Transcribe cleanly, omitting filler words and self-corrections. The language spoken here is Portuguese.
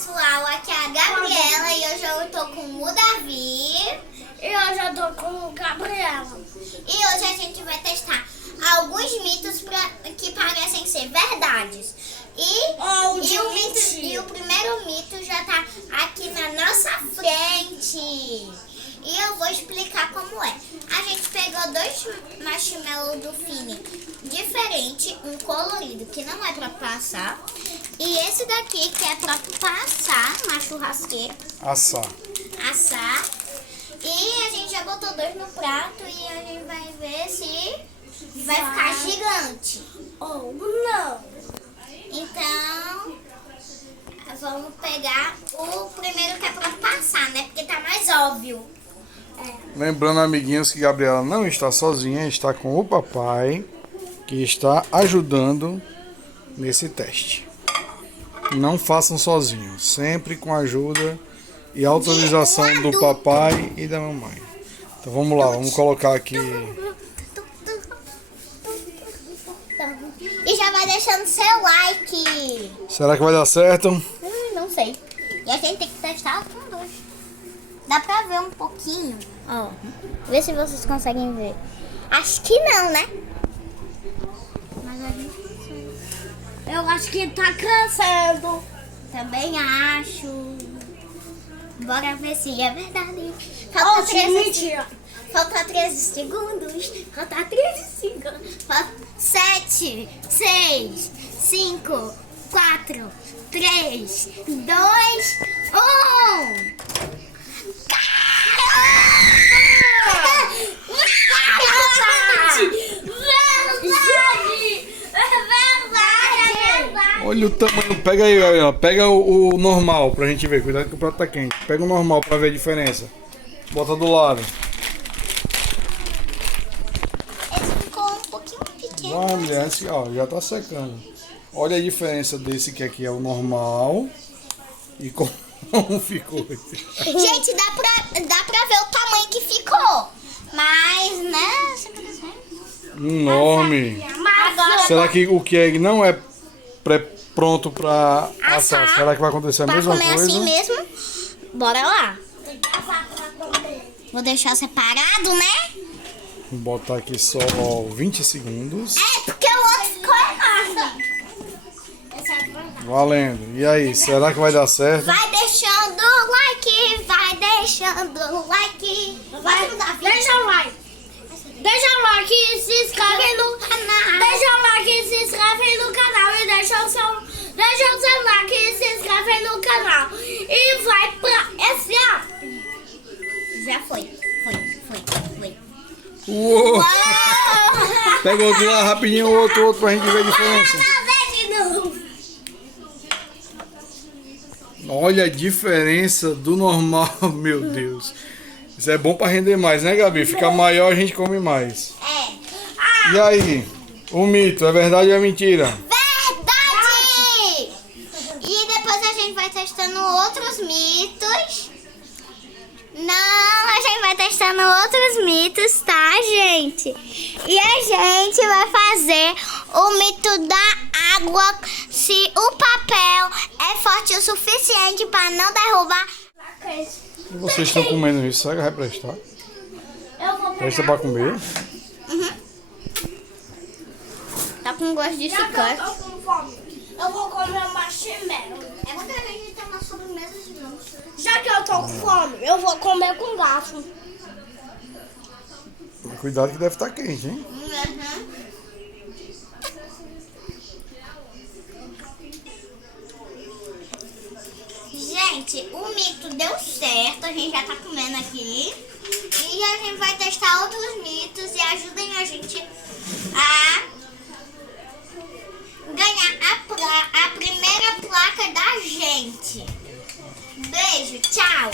pessoal, aqui é a Gabriela e hoje eu tô com o Davi. E hoje eu tô com o Gabriela. E hoje a gente vai testar alguns mitos que parecem ser verdades. E o primeiro mito já tá aqui na nossa frente. E eu vou explicar como é. A gente pegou dois marshmallows do Fini diferente, um colorido que não é pra passar e esse daqui que é pra passar na churrasqueira. Assar. E a gente já botou dois no prato e a gente vai ver se vai ficar gigante. Ou não. Então, vamos pegar o primeiro que é pra passar, né? Porque tá mais óbvio. Lembrando, amiguinhos, que Gabriela não está sozinha, está com o papai, que está ajudando nesse teste. Não façam sozinhos, sempre com a ajuda e autorização do papai e da mamãe. Então vamos lá, vamos colocar aqui. E já vai deixando seu like. Será que vai dar certo? Não sei. E a gente tem que testar com dois. Dá pra ver um pouquinho. Ó, vê se vocês conseguem ver. Acho que não, né? Mas a gente consegue. Eu acho que tá crescendo. Também acho. Bora ver se é verdade. Ou se mentira. Falta 13 segundos. Falta 13 segundos. 7, 6, 5, 4, 3, 2, 1. Olha o tamanho. Pega aí, Gabriela. Pega o normal pra gente ver. Cuidado que o prato tá quente. Pega o normal pra ver a diferença. Bota do lado. Esse ficou um pouquinho pequeno. Olha, esse, ó, já tá secando. Olha a diferença desse que aqui é o normal e como ficou esse. Gente, dá pra ver o tamanho que ficou. Mas, né? Enorme. Agora, Será que o que não é pronto pra assar? Será que vai acontecer a pra mesma comer coisa? assim mesmo, bora lá. Vou deixar separado, né? Vou botar aqui só 20 segundos. É, porque o outro ficou enorme. Valendo. E aí, será que vai dar certo? Vai deixando o like, vai deixando o like. Deixa o like. Deixa o like e se inscreve no canal. Deixa o like e se inscreve no canal. E deixa o seu like e se inscreve no canal. E vai pra esse ó. Já foi. Uou! Uou! Pega outro lá rapidinho, o outro pra gente ver a diferença. Olha a diferença do normal, meu Deus. Isso é bom pra render mais, né, Gabi? Fica maior, a gente come mais. É. E aí, o mito, é verdade ou é mentira? Verdade! E depois a gente vai testando outros mitos. Não, a gente vai testando outros mitos, tá, gente? E a gente vai fazer o mito da água se o papel é forte o suficiente para não derrubar. E vocês estão comendo isso, será que vai prestar? Eu vou Presta pra comer? Tá com gosto de Já que eu chiclete. tô com fome, eu vou comer um marshmallow. É muito que a gente tem uma sobremesa gigante. Já que eu tô com fome, eu vou comer com garfo. Cuidado que deve estar quente, hein? Gente, o mito deu certo, a gente já tá comendo aqui. E a gente vai testar outros mitos e ajudem a gente a ganhar a primeira placa da gente. Beijo, tchau.